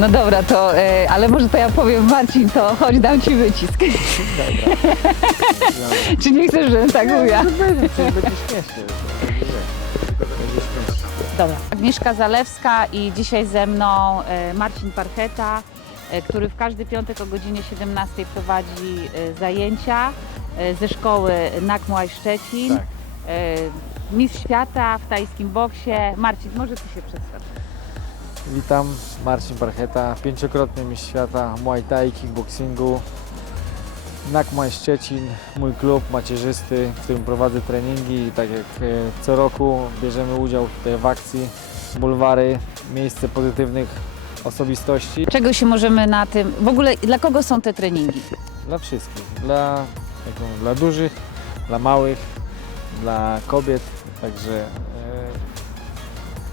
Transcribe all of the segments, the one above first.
No dobra, to, e, ale może to ja powiem Marcin, to chodź dam Ci wycisk. Czy nie chcesz, żebym tak mówiła? Będzie, przecież będzie śmiesznie. Będzie śmiesznie. Dobra. Agnieszka Zalewska i dzisiaj ze mną e, Marcin Parcheta, e, który w każdy piątek o godzinie 17 prowadzi e, zajęcia e, ze szkoły Nakmuaj Szczecin. Tak. E, Mistrz świata w tajskim boksie. Marcin, może Ty się przedstaw. Witam, Marcin Parcheta, pięciokrotny mistrz świata Muay Thai, kickboxingu. Nakmaj Szczecin, mój klub macierzysty, w którym prowadzę treningi i tak jak e, co roku bierzemy udział tutaj w akcji Bulwary, miejsce pozytywnych osobistości Czego się możemy na tym... W ogóle dla kogo są te treningi? dla wszystkich, dla, dla dużych, dla małych, dla kobiet, także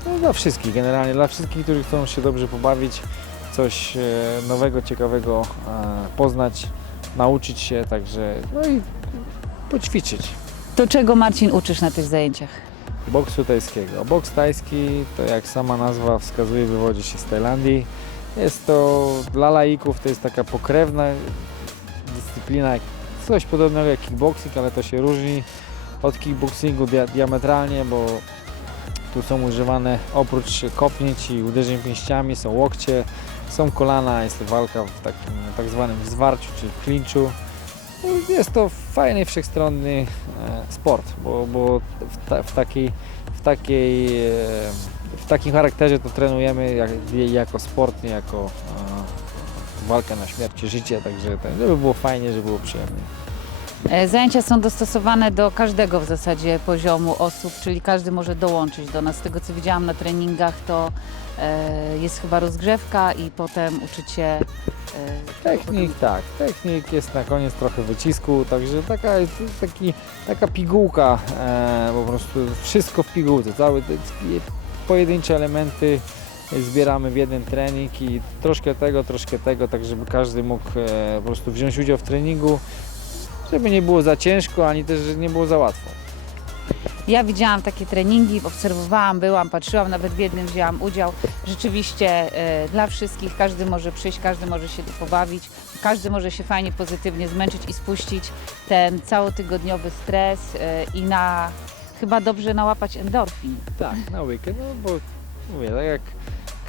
no, dla wszystkich generalnie, dla wszystkich, którzy chcą się dobrze pobawić, coś e, nowego, ciekawego e, poznać, nauczyć się, także no i poćwiczyć. To czego Marcin uczysz na tych zajęciach? Boksu tajskiego. Boks tajski, to jak sama nazwa wskazuje, wywodzi się z Tajlandii. Jest to dla laików, to jest taka pokrewna dyscyplina, coś podobnego jak kickboxing, ale to się różni od kickboxingu dia diametralnie, bo tu są używane oprócz kopnięć i uderzeń pięściami, są łokcie, są kolana, jest walka w takim tak zwanym zwarciu, czyli w klinczu. No, Jest to fajny, wszechstronny e, sport, bo, bo w, ta, w, takiej, w, takiej, e, w takim charakterze to trenujemy jak, jako sport, nie jako e, walkę na śmierć życie, także tak, żeby było fajnie, żeby było przyjemnie. E, Zajęcia są dostosowane do każdego w zasadzie poziomu osób, czyli każdy może dołączyć do nas. Z tego co widziałam na treningach, to e, jest chyba rozgrzewka i potem uczycie. E, Technik, tak, technik jest na koniec trochę wycisku, także taka, taki, taka pigułka, po prostu wszystko w pigułce, całe te pojedyncze elementy zbieramy w jeden trening i troszkę tego, troszkę tego, tak żeby każdy mógł po prostu wziąć udział w treningu, żeby nie było za ciężko, ani też żeby nie było za łatwo. Ja widziałam takie treningi, obserwowałam, byłam, patrzyłam, nawet w jednym wzięłam udział. Rzeczywiście e, dla wszystkich, każdy może przyjść, każdy może się tu pobawić, każdy może się fajnie, pozytywnie zmęczyć i spuścić ten całotygodniowy stres e, i na chyba dobrze nałapać endorfin. Tak, na weekend, no bo mówię, tak jak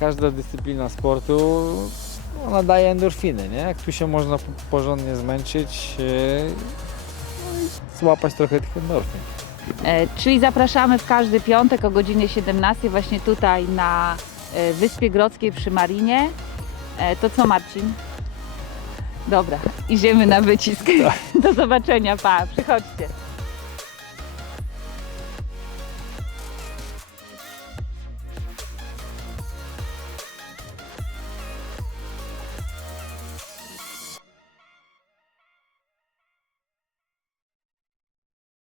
każda dyscyplina sportu, ona daje endorfiny, nie? Jak tu się można porządnie zmęczyć e, no i złapać trochę tych endorfin. E, Czyli zapraszamy w każdy piątek o godzinie 17 właśnie tutaj na e, Wyspie Grodzkiej przy Marinie. E, To co Marcin? Dobra, idziemy na wycisk. Do zobaczenia, pa, przychodźcie.